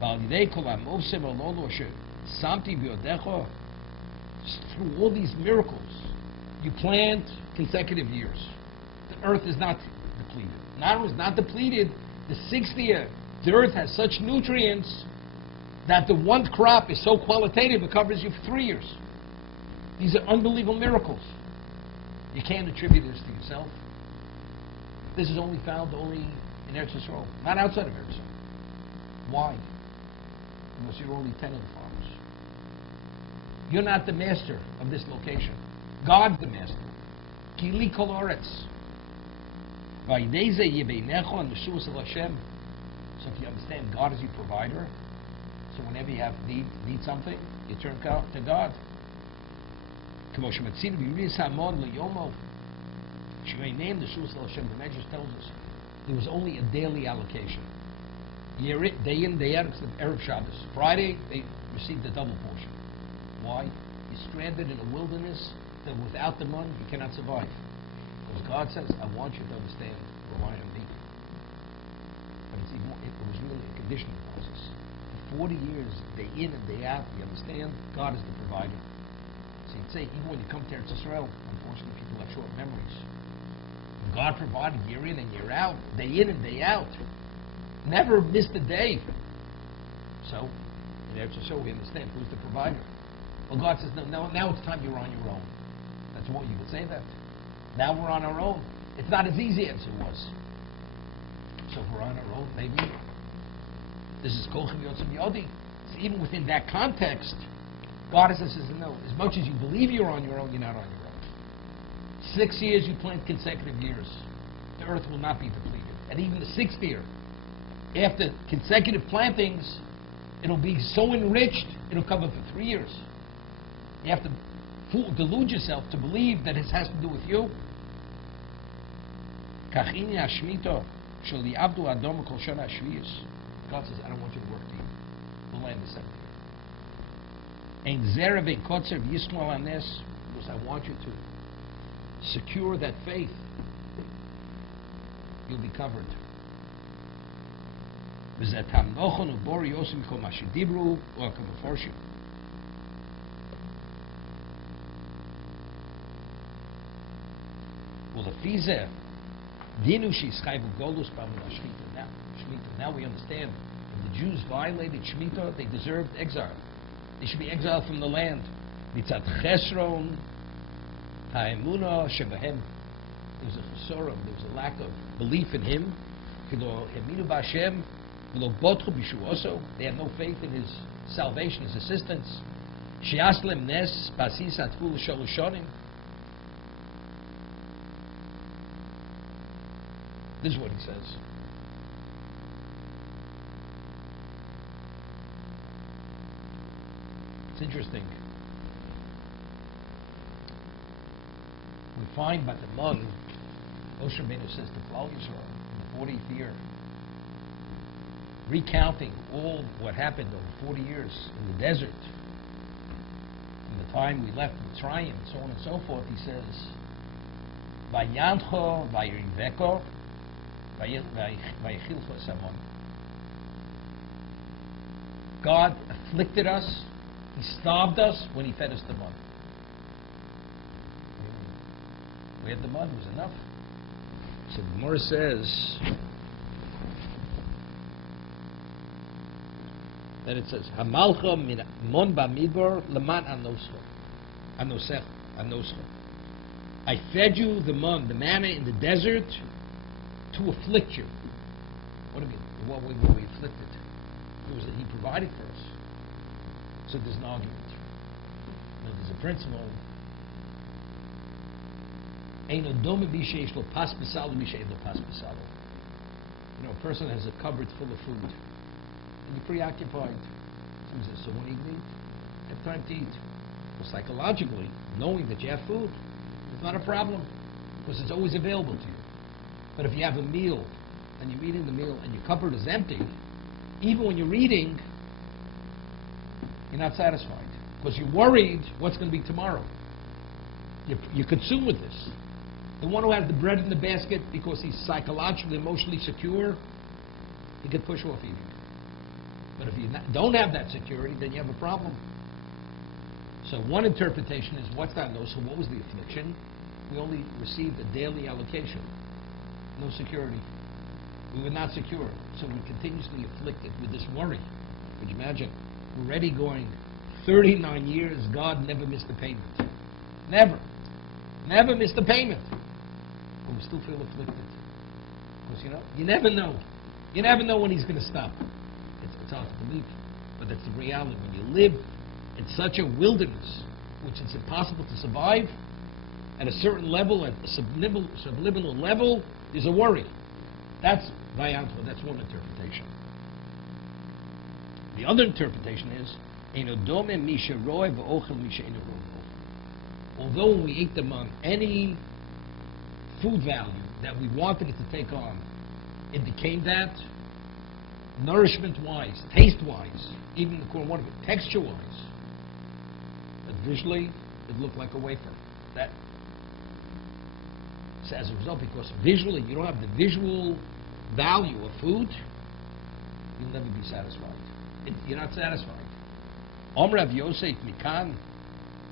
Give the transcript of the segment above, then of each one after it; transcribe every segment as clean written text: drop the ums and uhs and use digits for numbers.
Through all these miracles, you plant consecutive years. The earth is not depleted. Not only is not depleted, the 6th year, the earth has such nutrients that the one crop is so qualitative it covers you for 3 years. These are unbelievable miracles. You can't attribute this to yourself. This is only found in Eretz Yisrael, not outside of Eretz Yisrael. Why? Because you're only tenant farmers. You're not the master of this location. God's the master. Kili kol oretz. Vayideze yebeinecho and Yeshua Sel Hashem. So if you understand God is your provider, so whenever you have need something, you turn to God. Kamo shematzinu b'Yuris Hamon leyomo. Shemay name the Yeshua Sel Hashem. The Medrash tells us there was only a daily allocation. Day in, day out, it's the Erev Shabbos. Friday, they received a double portion. Why? You're stranded in a wilderness that without the money you cannot survive. Because God says, I want you to understand, rely on me. But it was really a conditioning process. For 40 years, day in and day out, you understand, God is the provider. So you'd say, even when you come to Eretz Yisrael, unfortunately people have short memories. God provided year in and year out, day in and day out. Never missed a day. So, in Eretz Yisrael, we understand who's the provider. Well, God says, no, now it's time you're on your own. That's what you would say that. Now we're on our own. It's not as easy as it was. So if we're on our own, maybe this is Kolchem Yotzim Yodi. So even within that context, God says, no, as much as you believe you're on your own, you're not on your own. 6 years you plant consecutive years. The earth will not be depleted. And even the 6th year, after consecutive plantings, it'll be so enriched, it'll cover for 3 years. You have to delude yourself to believe that it has to do with you. God says, I don't want you to work to you. The land is empty. Because I want you to secure that faith. You'll be covered. Now we understand if the Jews violated Shemitah, they deserved exile. They should be exiled from the land. There was a chesurim, there was a lack of belief in him. They had no faith in his salvation, his assistance. This is what he says. It's interesting. We find by the Mun, Moshe Rabbeinu says to Klal Yisrael in the 40th year, recounting all what happened over 40 years in the desert, from the time we left Mitzrayim, and so on and so forth, he says, Vayantcho vayiriveko vayechilcho samon. God afflicted us, He starved us when He fed us the mud. We had the mud, it was enough. So the Gemara says that it says Hamalcha min mon ba'midbar leman anoscha. I fed you the manna in the desert to afflict you. What do you mean? What way were we afflicted? It was that He provided for us. So there's an argument. Now, there's a principle. You know, a person has a cupboard full of food, and you're preoccupied. Someone says, so what do you eat? You have time to eat. Well, psychologically, knowing that you have food is not a problem, because it's always available to you. But if you have a meal, and you're eating the meal, and your cupboard is empty, even when you're eating, you're not satisfied, because you're worried what's going to be tomorrow. You're consumed with this. The one who has the bread in the basket because he's psychologically, emotionally secure, he could push off eating. But if you don't have that security, then you have a problem. So one interpretation is, what's that low? So what was the affliction? We only received a daily allocation. No security. We were not secure. So we're continuously afflicted with this worry. Could you imagine? We're already going 39 years, God never missed a payment. Never. Never missed a payment. But we still feel afflicted. Because, you never know. You never know when he's going to stop. It's hard to believe. But that's the reality. When you live in such a wilderness, which is impossible to survive, at a certain level, at a subliminal level, there's a worry. That's Vayanto. That's one interpretation. The other interpretation is, although when we ate them on any food value that we wanted it to take on, it became that nourishment-wise, taste-wise, even the texture-wise. But visually, it looked like a wafer. That, so as a result, because visually you don't have the visual value of food, you'll never be satisfied. You're not satisfied. Om Rav Yosef Mikan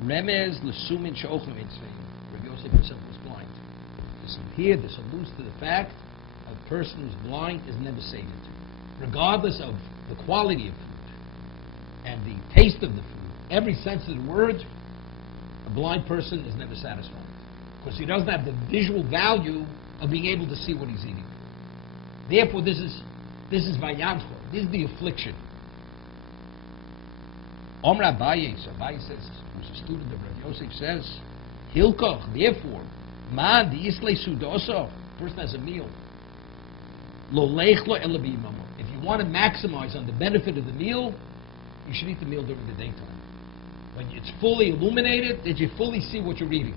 Remez L'Sumin She'ochlim Mitzvah. Rav Yosef himself was blind. Here, this alludes to the fact a person who's blind is never sated, regardless of the quality of food and the taste of the food. Every sense of the word, a blind person is never satisfied because he doesn't have the visual value of being able to see what he's eating. Therefore, this is Vayancho. This is the affliction. Om Rabbi, so Abaye says, who's a student of Rav Yosef, says, Hilkoch, therefore, man the isle sudoso, person has a meal. Lo lechlo ela b'imamo. If you want to maximize on the benefit of the meal, you should eat the meal during the daytime. When it's fully illuminated, that you fully see what you're eating.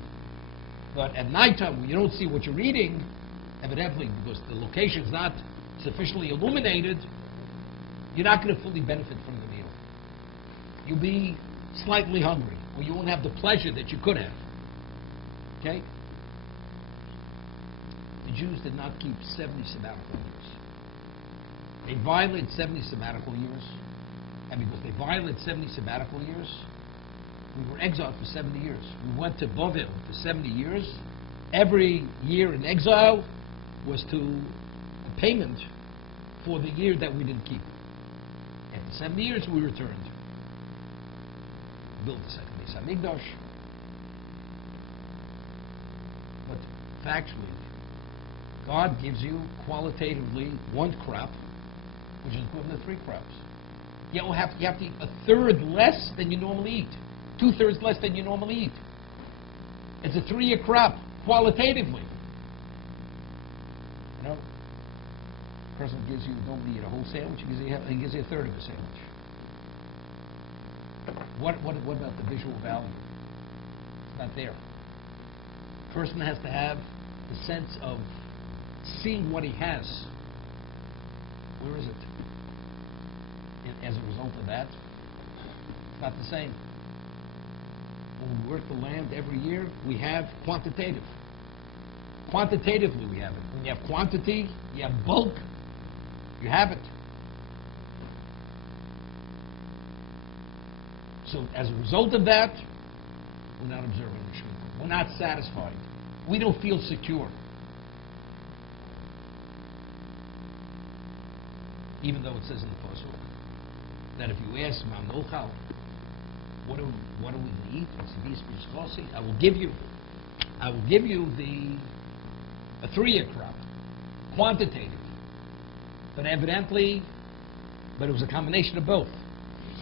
But at nighttime, when you don't see what you're eating, evidently because the location's not sufficiently illuminated, you're not going to fully benefit from the meal. You'll be slightly hungry, or you won't have the pleasure that you could have. Okay? The Jews did not keep 70 sabbatical years. They violated 70 sabbatical years, and because they violated 70 sabbatical years, we were exiled for 70 years. We went to Bavel for 70 years. Every year in exile was to a payment for the year that we didn't keep. After 70 years, we returned. Built the second Beis Hamikdash. But factually, God gives you qualitatively one crop, which is equivalent to 3 crops. You have to eat a third less than you normally eat. 2/3 less than you normally eat. It's a 3-year crop, qualitatively. You know, a person gives you, don't eat a whole sandwich, he gives you a third of a sandwich. What about the visual value? It's not there. A person has to have the sense of seeing what he has. Where is it? And as a result of that, it's not the same. When we work the land every year, we have quantitative. Quantitatively we have it. When you have quantity, you have bulk, you have it. So as a result of that, we're not observing the Shema. We're not satisfied. We don't feel secure. Even though it says in the Pasuk that if you ask Ma'anochal, what do we eat? I will give you a 3-year crop, quantitative. But evidently, it was a combination of both.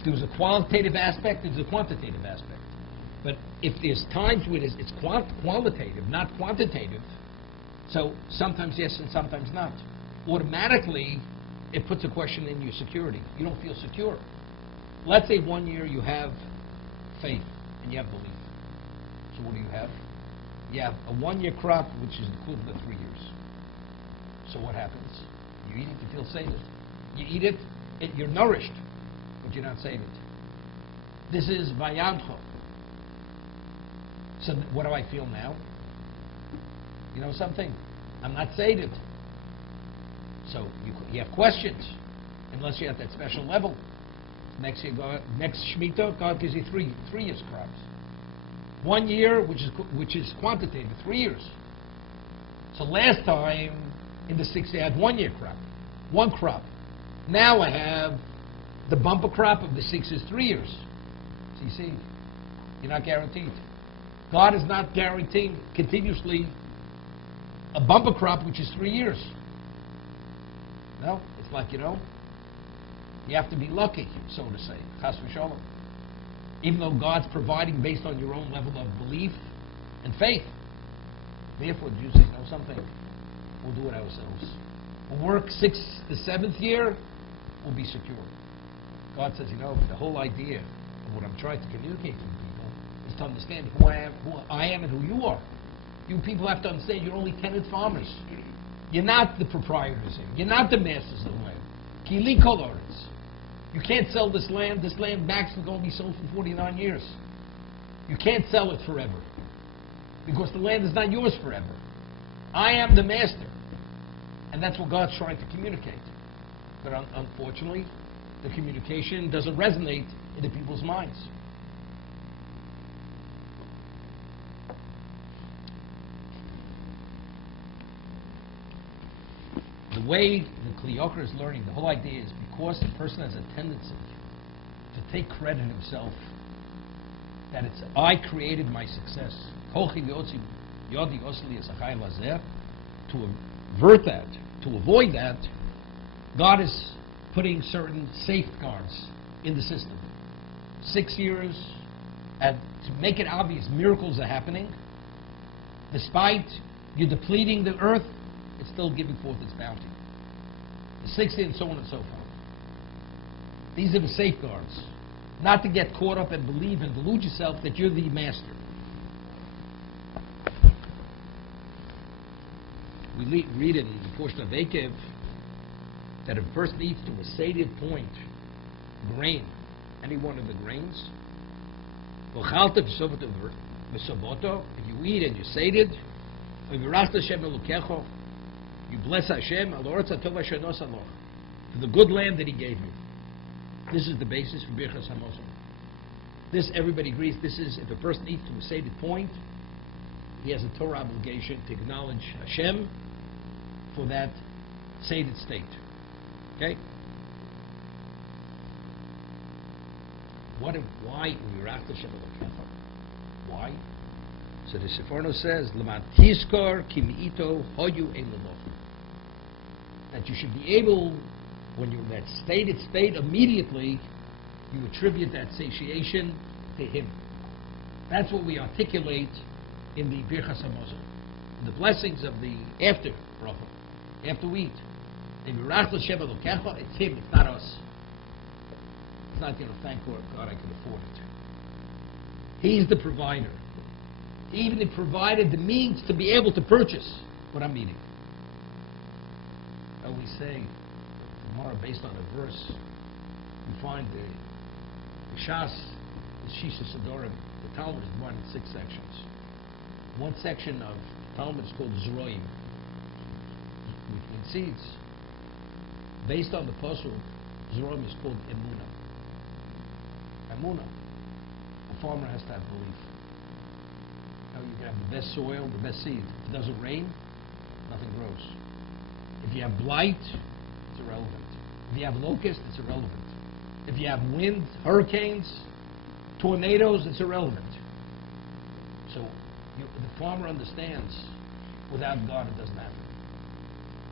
There was a qualitative aspect, there's a quantitative aspect. But if there's times where it's qualitative, not quantitative, so sometimes yes and sometimes not, automatically it puts a question in your security. You don't feel secure. Let's say one year you have faith and you have belief. So what do you have? You have a 1-year crop, which is equivalent to 3 years. So what happens? You eat it to feel sated. You eat it, you're nourished, but you're not sated. This is Vayancho. So what do I feel now? You know something? I'm not sated. So you have questions. unless you're at that special level. Next year, next Shemitah, God gives you three years crops. 1 year, which is quantitative, 3 years. So last time in the 6 year, I had 1 year crop, one crop. Now I have the bumper crop of the 6 is 3 years. So you see, you're not guaranteed. God is not guaranteeing continuously a bumper crop which is 3 years. No, it's like, you have to be lucky, so to say. Chas v'sholom. Even though God's providing based on your own level of belief and faith. Therefore, the Jews say, no, something, we'll do it ourselves. We'll work the 7th year, we'll be secure. God says, the whole idea of what I'm trying to communicate to people is to understand who I am and who you are. You people have to understand you're only tenant farmers. You're not the proprietors here. You're not the masters of the land. Kili kolorets. You can't sell this land. This land max is going to be sold for 49 years. You can't sell it forever. Because the land is not yours forever. I am the master. And that's what God's trying to communicate. But unfortunately, the communication doesn't resonate in the people's minds. The way the Kli Yakar is learning, the whole idea is because the person has a tendency to take credit himself, that it's I created my success. To avert that, to avoid that, God is putting certain safeguards in the system. 6 years, and to make it obvious, miracles are happening. Despite you depleting the earth, it's still giving forth its bounty. The 6th year, and so on and so forth. These are the safeguards. Not to get caught up and believe and delude yourself that you're the master. We read in the portion of Akev that if a person eats to a sated point, grain, any one of the grains, if you eat and you're sated, you bless Hashem for the good land that He gave you. This is the basis for Birchas Hamazon. This, everybody agrees, this is, if a person eats to a sated point, he has a Torah obligation to acknowledge Hashem for that sated state. Okay? Why? Why? So the Seforno says, that you should be able, when you're in that stated state, immediately you attribute that satiation to Him. That's what we articulate in the Birchas Hamazon, the blessings of the after bracha, after we eat. It's Him, it's not us. It's not, thank God I can afford it. He's the provider. He even provided the means to be able to purchase what I'm eating. We say, tomorrow, based on a verse, we find the Shas, the Shisha Sadorim, the Talmud is divided in 6 sections. One section of Talmud is called Zroim, which means seeds. Based on the Pasuk, Zroim is called Emunah. Emunah. A farmer has to have belief. Now you can have the best soil, the best seed. If it doesn't rain, nothing grows. If you have blight, it's irrelevant. If you have locusts, it's irrelevant. If you have wind, hurricanes, tornadoes, it's irrelevant. So the farmer understands without God it doesn't happen.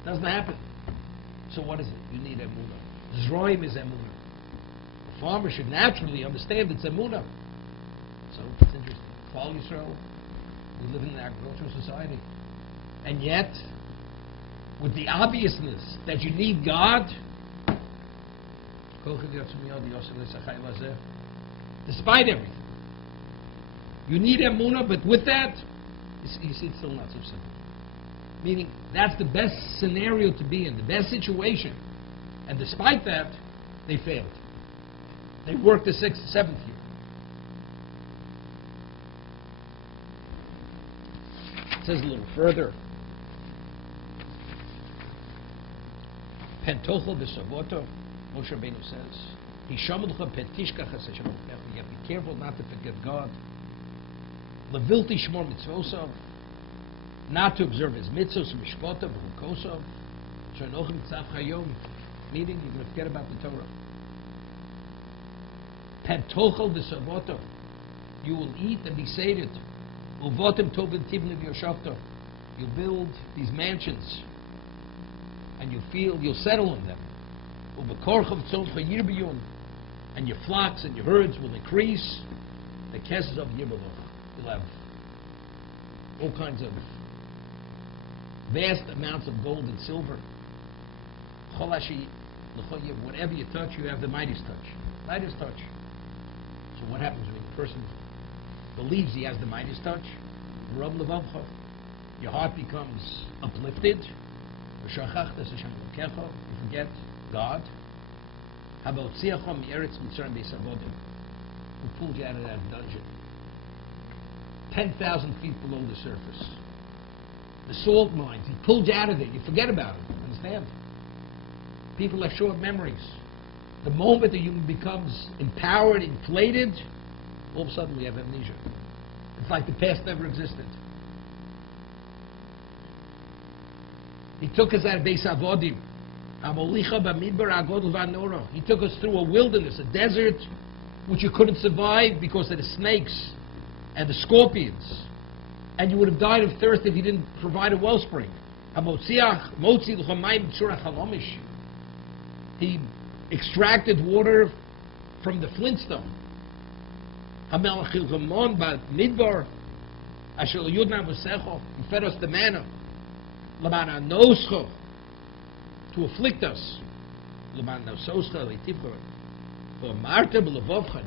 It doesn't happen. So what is it? You need emunah. Zroim is emunah. The farmer should naturally understand it's emunah. So it's interesting. Klal Yisrael, we live in an agricultural society. And yet, with the obviousness that you need God, despite everything, you need emunah, but with that, you see, it's still not so simple. Meaning, that's the best scenario to be in, the best situation. And despite that, they failed. They worked the 6th, 7th year. It says a little further. Pentochel b'savoto, Moshe Rabbeinu says, "Hishamudcha petishka chesed shalom." You have to be careful not to forget God. Levilti shmor mitzvosav, not to observe His mitzvos, mishpotav, v'chukosav. Shenochim tzav chayom, meaning you're going to forget about the Torah. Pentochel v'savotav, you will eat and be sated. Uvotim tovim tivnim yoshavta, you build these mansions, and you'll settle in them. Ubekorchav tzolcha yirbiyun, and your flocks and your herds will increase. The kesses of Yirbalach, you'll have all kinds of vast amounts of gold and silver. Cholashi, whatever you touch, you have the Midas touch. Midas touch. So what happens when a person believes he has the Midas touch? Your heart becomes uplifted. You forget God. Who pulled you out of that dungeon? 10,000 feet below the surface. The salt mines, He pulled you out of there. You forget about it. Understand? People have short memories. The moment the human becomes empowered, inflated, all of a sudden we have amnesia. It's like the past never existed. He took us out of Beis Avodim. He took us through a wilderness, a desert, which you couldn't survive because of the snakes and the scorpions. And you would have died of thirst if He didn't provide a wellspring. He extracted water from the flintstone. He fed us the manna. To afflict us. And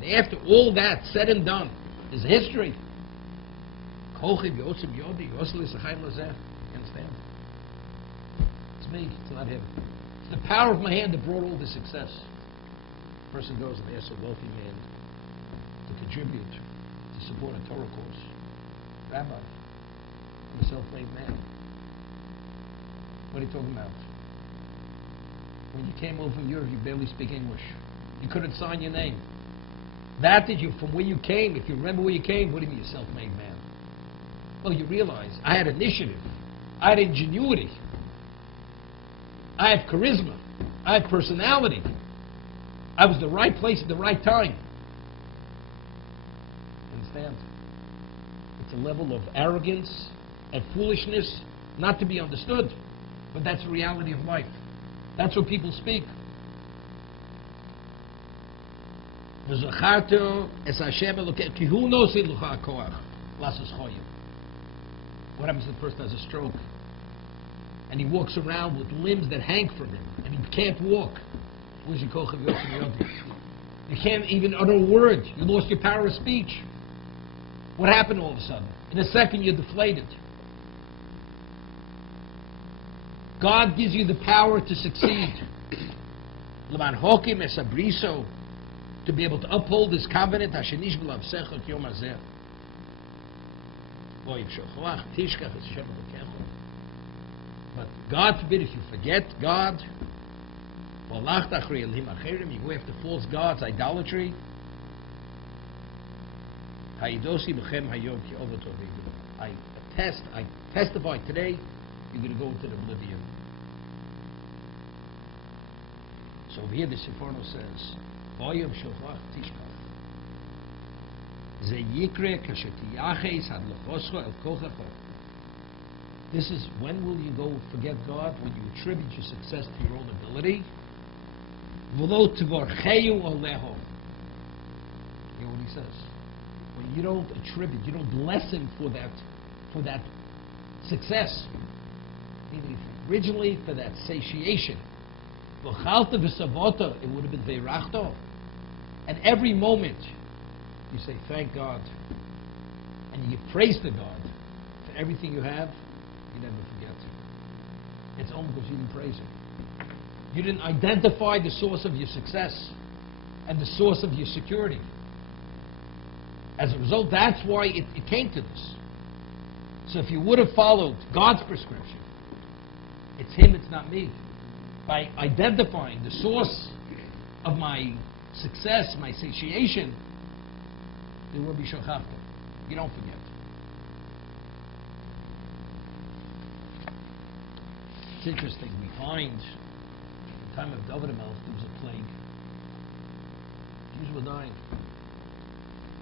after all that said and done is history. You understand? It's me, it's not him. It's the power of my hand that brought all this success. A person goes and asks a wealthy man to contribute to support a Torah course. Rabbi, I'm a self-made man. What are you talking about? When you came over from Europe, you barely speak English. You couldn't sign your name. That did you, from where you came, if you remember where you came, what do you mean, a self-made man? Well, you realize I had initiative. I had ingenuity. I have charisma. I have personality. I was the right place at the right time. Understand? It's a level of arrogance and foolishness not to be understood. But that's the reality of life. That's what people speak. What happens if the person has a stroke and he walks around with limbs that hang from him and he can't walk? You can't even utter a word. You lost your power of speech. What happened all of a sudden? In a second you're deflated. God gives you the power to succeed. To be able to uphold this covenant. But God forbid if you forget God, you go after false gods, idolatry. I testify today, you're going to go into the oblivion. So here the Seforno says, this is, when will you go forget God? When you attribute your success to your own ability. You know what he says? When you don't attribute, you don't bless Him for that success. Meaning originally for that satiation. It would have been veirachto. And every moment you say, thank God. And you give praise to God for everything you have, you never forget. It's only because you didn't praise Him. You didn't identify the source of your success and the source of your security. As a result, that's why it came to this. So if you would have followed God's prescription, it's Him, it's not me. By identifying the source of my success, my satiation, there will be shochachta. You don't forget. It's interesting. We find in the time of David HaMelech there was a plague. Jews were dying.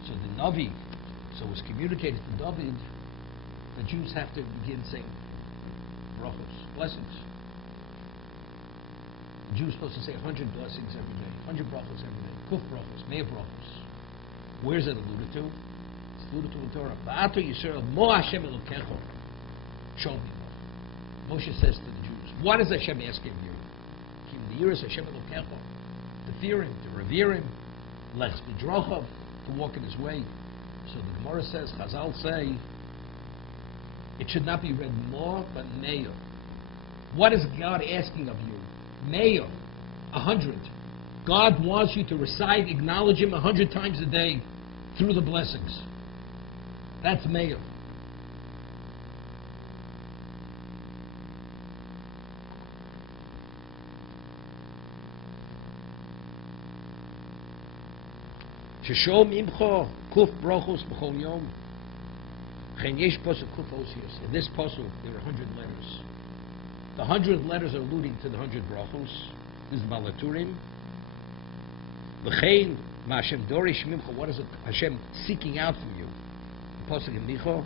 So the Navi, so it was communicated to David that Jews have to begin saying brachos, blessings. The Jews are supposed to say 100 blessings every day, 100 brachos every day, kuf brachos, mea brachos. Where's it alluded to? It's alluded to in Torah. Ba'ato Yisrael mo Hashem elokecho. Show me more. Moshe says to the Jews, what is Hashem asking you? Kim liyiras Hashem elokecho. To fear Him, to revere Him, lech b'drochav, to walk in His way. So the Gemara says, Chazal say, it should not be read more, but meyo. What is God asking of you? Meyo, 100. God wants you to recite, acknowledge Him 100 times a day through the blessings. That's meyo. Sheshom imcho kuf brachos b'chol yom. In this pasuk, there are 100 letters. The 100 letters are alluding to the 100 brachos. This is Balaturim. V'chein ma'Hashem dorish mimcha. What is it Hashem seeking out from you? The pasuk in Micha,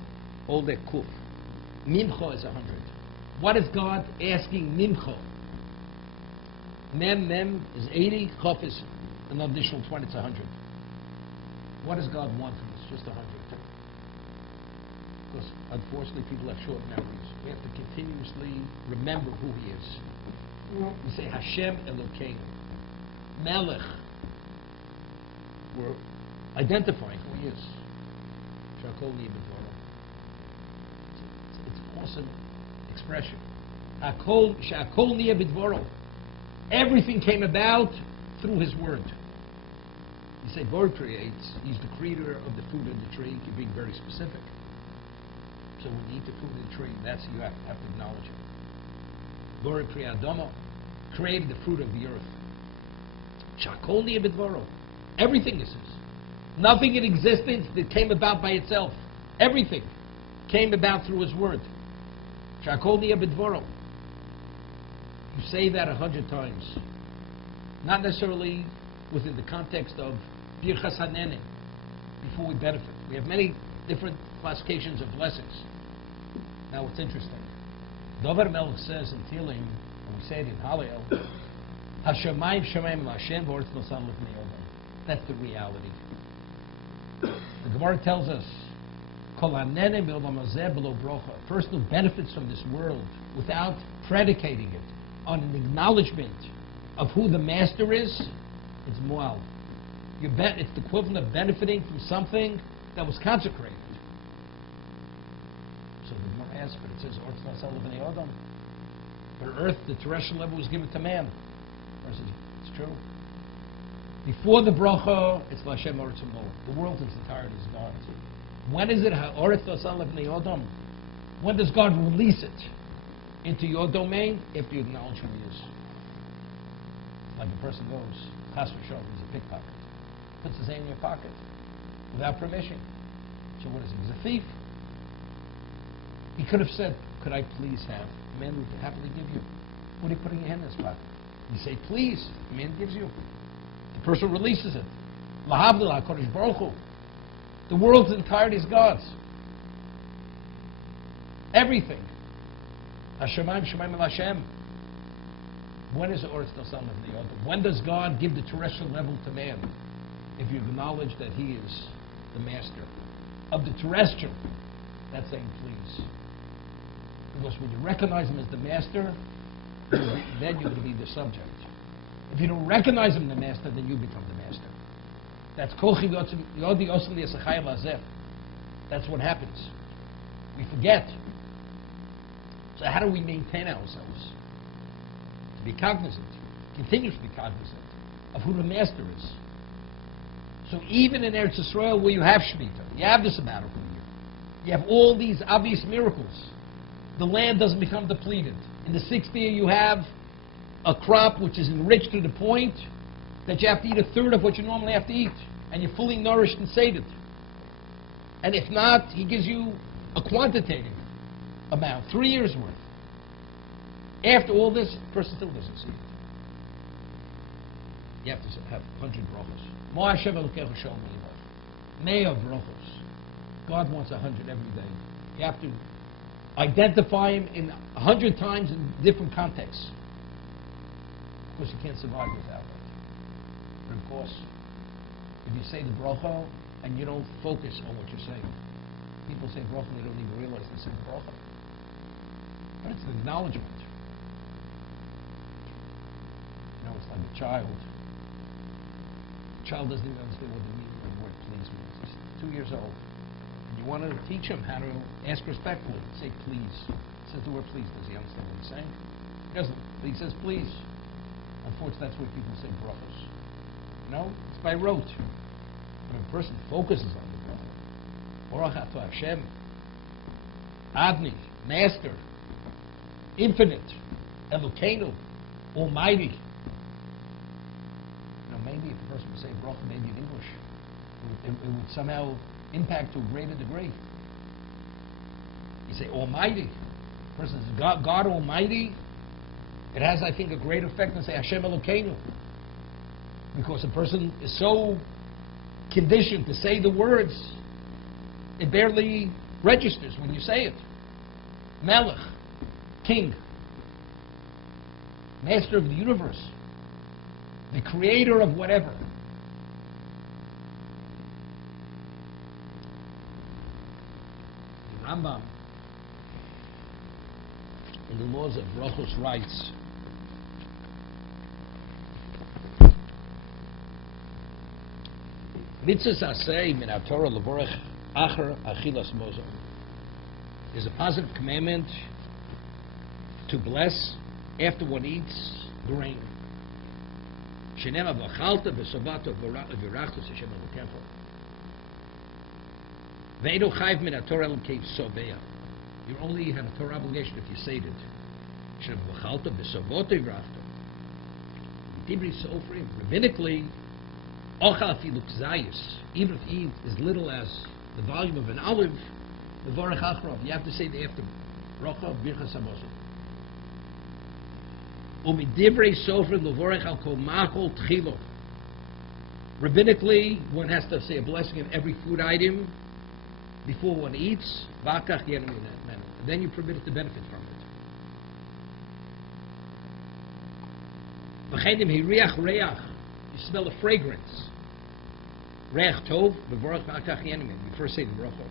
all that kuf. Mimcha is 100. What is God asking Mimcha? Mem is 80. Chaf is an additional 20. It's 100. What does God want from us? Just 100. Because unfortunately people have short memories. We have to continuously remember who He is. We say Hashem Elokeinu. Melech. We're identifying who He is. Shakol Niyeh. It's an awesome expression. Shakol Niyeh B'dvoro. Everything came about through His word. You say Bor creates. He's the creator of the fruit of the tree. You're being very specific. So when you eat the fruit of the tree, that's you have to acknowledge it. Bor Kriyadama created the fruit of the earth. Shakol Niyeh B'dvoro. Everything is His. Nothing in existence that came about by itself. Everything came about through His word. Shakol Niyeh B'dvoro. You say that 100 times. Not necessarily within the context of Birchas Hanenim, before we benefit. We have many different classifications of blessings. Now, what's interesting, David HaMelech says in Tehillim, and we say it in Hallel, Hashemayim Shemayim Hashem v'Oretz Nosan L'Pnei Adam. That's the reality. The Gemara tells us, Kol Hanenim B'Olam Hazeh B'lo Brocha. A person who benefits from this world without predicating it on an acknowledgement of who the master is, it's Moal. It's the equivalent of benefiting from something that was consecrated. So the Gemara asks, but it says, Oretz Nosan L'Bnei Adam. But earth, the terrestrial level, was given to man. Or says, it's true. Before the bracha, it's L'Hashem Oretz Mo. The world in its entirety is God's. When is it Oretz Nosan L'Bnei Adam? When does God release it into your domain? After you acknowledge who He is. Like a person goes, Chas v'Shalom, he's a pickpocket. Puts his hand in your pocket without permission. So what is he? He's a thief. He could have said, could I please have? The man would happily give you. What are you putting your hand in his pocket? You say, please. The man gives you. The person releases it. Lahavdil HaKadosh Baruch Hu. The world's entirety is God's. Everything. Hashemayim Shemayim El Hashem. When is the Oretz Nosan L'Bnei Adam? When does God give the terrestrial level to man? If you acknowledge that He is the master of the terrestrial, that's saying please. Because when you recognize Him as the master, then you're going to be the subject. If you don't recognize Him as the master, then you become the master. That's Yodi Osel Yasachayim Lazeh. That's what happens. We forget. So how do we maintain ourselves? To be cognizant, continuously cognizant of who the master is. So even in Eretz Yisrael, where you have Shemitah, you have this amount of year, you have all these obvious miracles. The land doesn't become depleted. In the 6th year, you have a crop which is enriched to the point that you have to eat a third of what you normally have to eat, and you're fully nourished and sated. And if not, he gives you a quantitative amount, 3 years worth. After all this, the person still doesn't see it. You have to have 100 brachos. Mo Hashem Elokecha Shalom Leilach. May of brachos. God wants 100 every day. You have to identify him in 100 times in different contexts. Of course, you can't survive without it. But of course, if you say the bracha and you don't focus on what you're saying, people say bracha and they don't even realize they said bracha. But it's an acknowledgement. You know, it's like a child. The child doesn't even understand what the meaning of the word please means. He's 2 years old. And you want to teach him how to ask respectfully. Say please. He says the word please. Does he understand what he's saying? He doesn't. But he says please. Unfortunately, that's why people say brachos. No, it's by rote. When a person focuses on the bracha, Baruch Atah Hashem, Adni, Master, Infinite, Elokeinu, Almighty. You know, maybe if a person would say bracha, maybe in English, it would somehow impact to a greater degree. You say Almighty. The person says God Almighty. It has, I think, a great effect than say Hashem Elokeinu. Because a person is so conditioned to say the words, it barely registers when you say it. Melech, King, Master of the universe, the creator of whatever. The Rambam, in the laws of brachos, writes, Mitzvahs aseh min haTorah levorech acher achilas mozon. There's a positive commandment to bless after one eats grain. Shenema v'achalta v'sovato v'rachtos Hashem Elokecha. Ve'eino chayv min haTorah l'kei soveya. You only have a Torah obligation if you say it. Shenema v'achalta v'sovato v'rachtos. Dibri sofrim. Rabbinically, Ochal afilu k'zayis, even if you eat as little as the volume of an olive, the vorech achrov, you have to say the after bracha birchas hamazon. Umidivrei sofer levorech al kol machol tchilo. Rabbinically, one has to say a blessing of every food item before one eats. V'akach yenu in that manner. And then you're permitted to benefit from it. V'chedim hiriach reach. You smell a fragrance. Reach tov, bevorach v'akach yenim. You first say the bracha.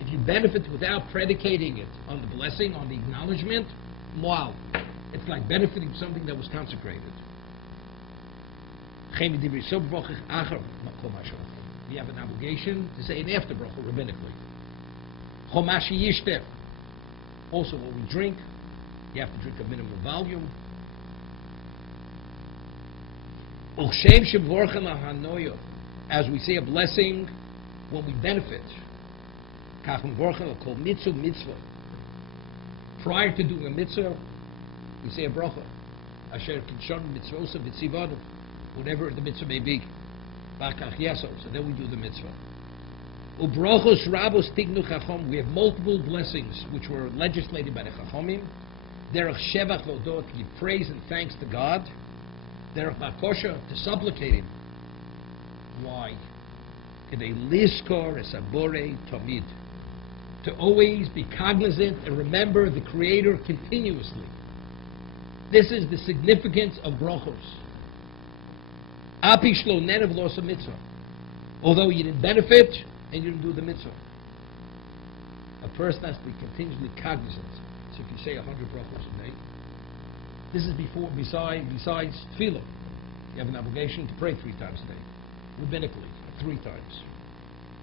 If you benefit without predicating it on the blessing, on the acknowledgement, wow, it's like benefiting something that was consecrated. You have an obligation to say an after bracha rabbinically. Also, what we drink, you have to drink a minimum volume. As we say a blessing when we benefit. Prior to doing a mitzvah, we say a bracha. Whatever the mitzvah may be. So then we do the mitzvah. We have multiple blessings which were legislated by the Chachamim. Derech shevach vodot, give praise and thanks to God. Derech bakosha, to supplicate Him. Why? To always be cognizant and remember the Creator continuously. This is the significance of brachos. Although you didn't benefit and you didn't do the mitzvah, a person has to be continuously cognizant. So if you say 100 brachos a day, this is besides tefillah. You have an obligation to pray 3 times a day, rabbinically, 3 times.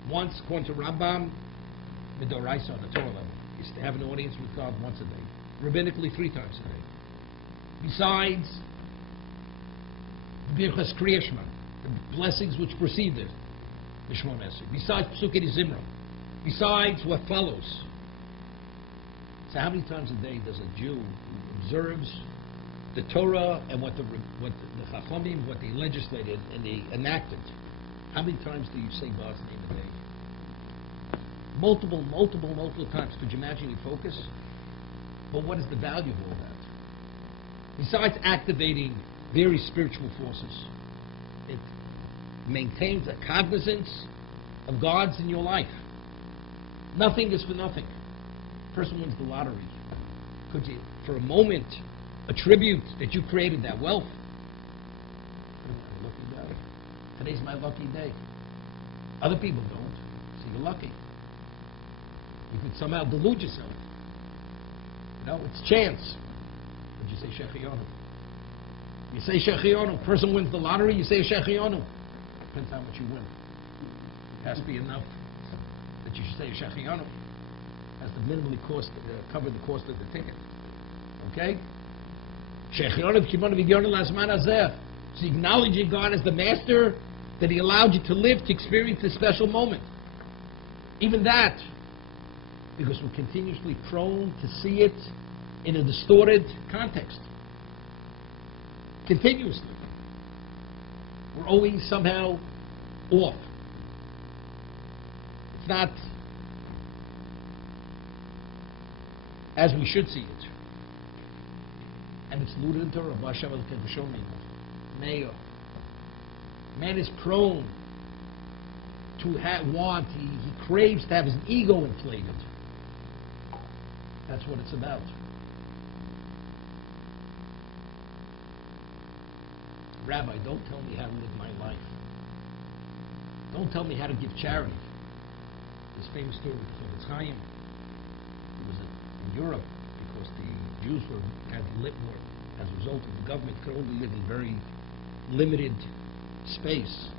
Once, according to Rambam, midoraisa on the Torah level, is to have an audience with God once a day, rabbinically 3 times a day. Besides the birchas kriya shema, the blessings which precede it, besides psukei zimra, besides what follows. So how many times a day does a Jew who observes the Torah and what the Chachamim, what they legislated and they enacted. How many times do you say God's name a day? Multiple times. Could you imagine your focus? But what is the value of all that? Besides activating very spiritual forces, it maintains a cognizance of God's in your life. Nothing is for nothing. Person wins the lottery. Could you, for a moment, attribute that you created that wealth? Lucky day. Today's my lucky day. Other people don't, so you're lucky. You could somehow delude yourself. You know, it's chance. Would you say Shechionu? You say Shechionu. Person wins the lottery, you say Shechionu. Depends how much you win. It has to be enough that you should say Shechionu. Has to minimally cover the cost of the ticket. Okay? Shechionu b'kimonu v'gyornu l'azman hazeh. So acknowledging God as the master, that He allowed you to live, to experience this special moment. Even that, because we're continuously prone to see it in a distorted context. Continuously. We're always somehow off. It's not as we should see it. And it's looted in Torah. Man is prone to want, he craves to have his ego inflated. That's what it's about. Rabbi, don't tell me how to live my life. Don't tell me how to give charity. This famous story of Chofetz Chaim. It was in Europe because the Jews had lived more as a result of the government could only live in very limited space.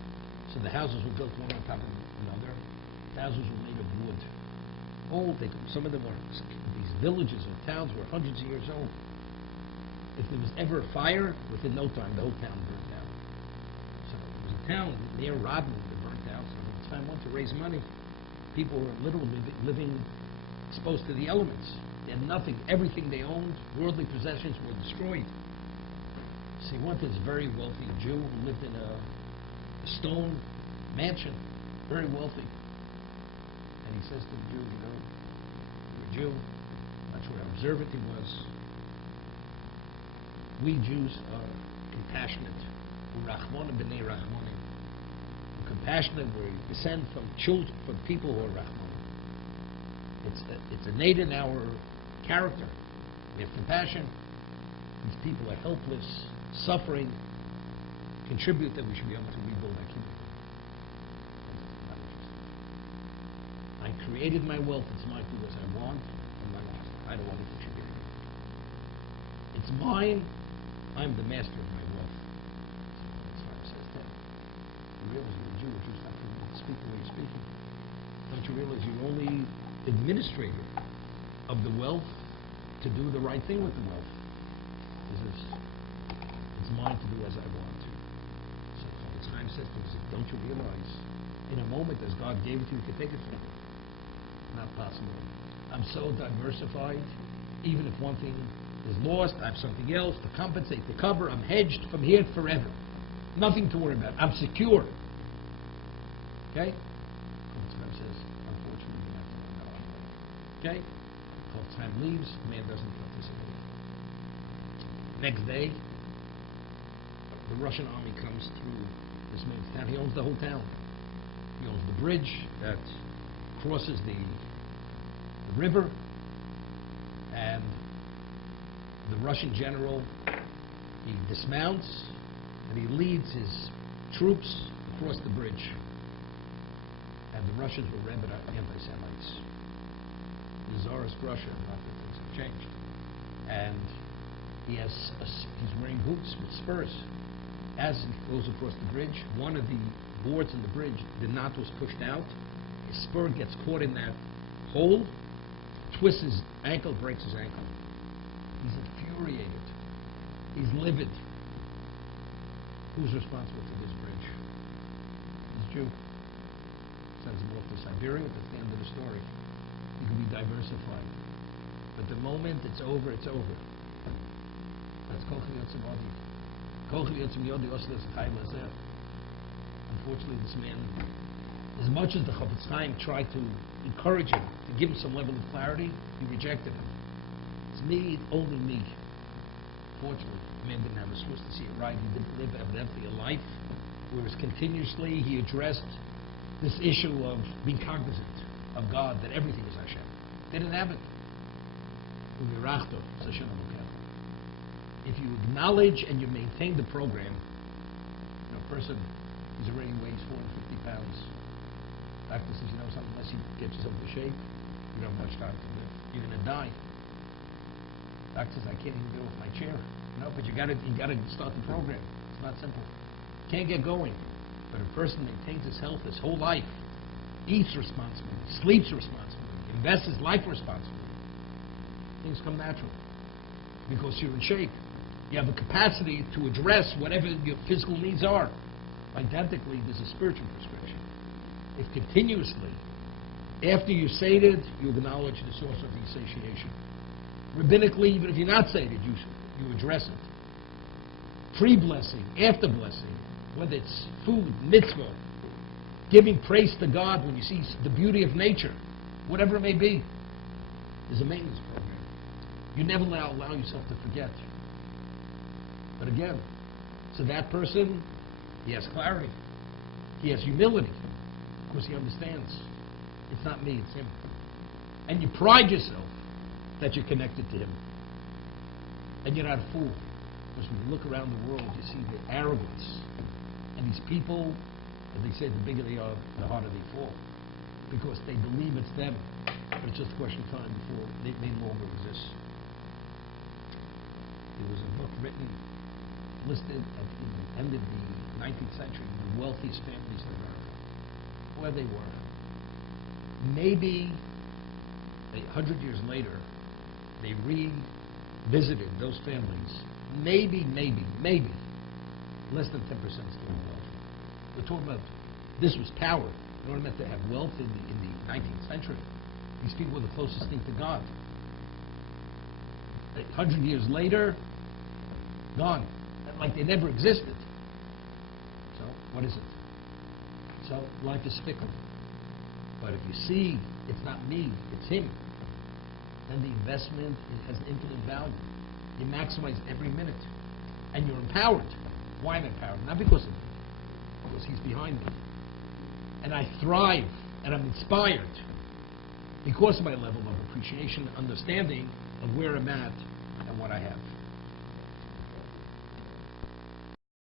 So the houses were built one on top of another. The houses were made of wood. Old. Some of them were, these villages and towns were hundreds of years old. If there was ever a fire, within no time the whole town burned down. So there was a town near Rodman that burned down. So when the time went to raise money, people were literally living exposed to the elements. They had nothing. Everything they owned, worldly possessions, were destroyed. So he went to this very wealthy Jew who lived in a stone mansion, very wealthy. And he says to the Jew, you know, you're a Jew. I'm not sure how observant he was. We Jews are compassionate. We're Rachmanim b'nei Rachmanim. We're compassionate. We descend from children, from people who are Rachmanim. It's innate in our character. We have compassion. These people are helpless, suffering. Contribute that we should be able to rebuild our kingdom. I created my wealth. It's mine to do as I want. I don't want to contribute. It's mine. I'm the master of my wealth. That's why it says that. You realize you're a Jew, Jews have to speak the way you're speaking. Don't you realize you're only administrator of the wealth to do the right thing with the wealth? It's mine to do as I want to. So Chofetz Chaim says to us, don't you realize in a moment as God gave it to you, you can take it from you? Not possible. I'm so diversified, even if one thing is lost, I have something else to compensate, to cover. I'm hedged from here forever. Nothing to worry about. I'm secure. Okay? Chofetz Chaim says, unfortunately, you have to learn that one way. Okay? Chofetz Chaim leaves, the man doesn't participate. Next day, the Russian army comes through this man's town. He owns the whole town. He owns the bridge that crosses the river, and the Russian general, he dismounts and he leads his troops across the bridge. And the Russians were rabid anti-Semites. The Tsarist Russia, not that things have changed. And he's wearing boots with spurs. As he goes across the bridge, one of the boards in the bridge, the knot was pushed out. His spur gets caught in that hole, twists his ankle, breaks his ankle. He's infuriated. He's livid. Who's responsible for this bridge? He's Jew. Sends him off to Siberia. That's the end of the story. You can be diversified. But the moment it's over, it's over. That's Kochli Yotzim Odi. Kochli Yotzim Yodi also that's a time there. Unfortunately, this man, as much as the Chofetz Chaim tried to encourage him, to give him some level of clarity, he rejected him. It's me, only me. Fortunately, the man didn't have a source to see it right. He didn't live evidently a life, whereas continuously he addressed this issue of being cognizant of God, that everything is Hashem. They didn't have it. If you acknowledge and you maintain the program, a person who's already weighs 450 pounds, doctor says, something, unless you get yourself into shape, you don't have much time to live. You're going to die. Doctor says, I can't even get off my chair. But you got to start the program. It's not simple. Can't get going. But a person maintains his health his whole life, eats responsibly, sleeps responsibly, invests his life responsibly. Things come natural because you're in shape. You have a capacity to address whatever your physical needs are. Identically, there's a spiritual prescription. If continuously, after you're sated, you acknowledge the source of the satiation. Rabbinically, even if you're not sated, you address it. Pre-blessing, after blessing, whether it's food, mitzvah, giving praise to God when you see the beauty of nature, whatever it may be, is a maintenance program. You never allow yourself to forget. But again, so that person, he has clarity. He has humility. Because he understands. It's not me, it's him. And you pride yourself that you're connected to him. And you're not a fool. Because when you look around the world, you see the arrogance. And these people, as they say, the bigger they are, the harder they fall. Because they believe it's them. But it's just a question of time before they no longer exist. There was a book written, listed at the end of the 19th century, the wealthiest families in America, where they were. Maybe 100 years later, they revisited those families. Maybe, less than 10% still wealthy. We're talking about, this was power. In order to have wealth in the 19th century, these people were the closest thing to God. 100 years later, gone. Like they never existed. So, what is it? So, life is fickle. But if you see, it's not me, it's him, then the investment has infinite value. You maximize every minute. And you're empowered. Why am I empowered? Not because of me. Because he's behind me. And I thrive, and I'm inspired because of my level of appreciation, understanding of where I'm at and what I have.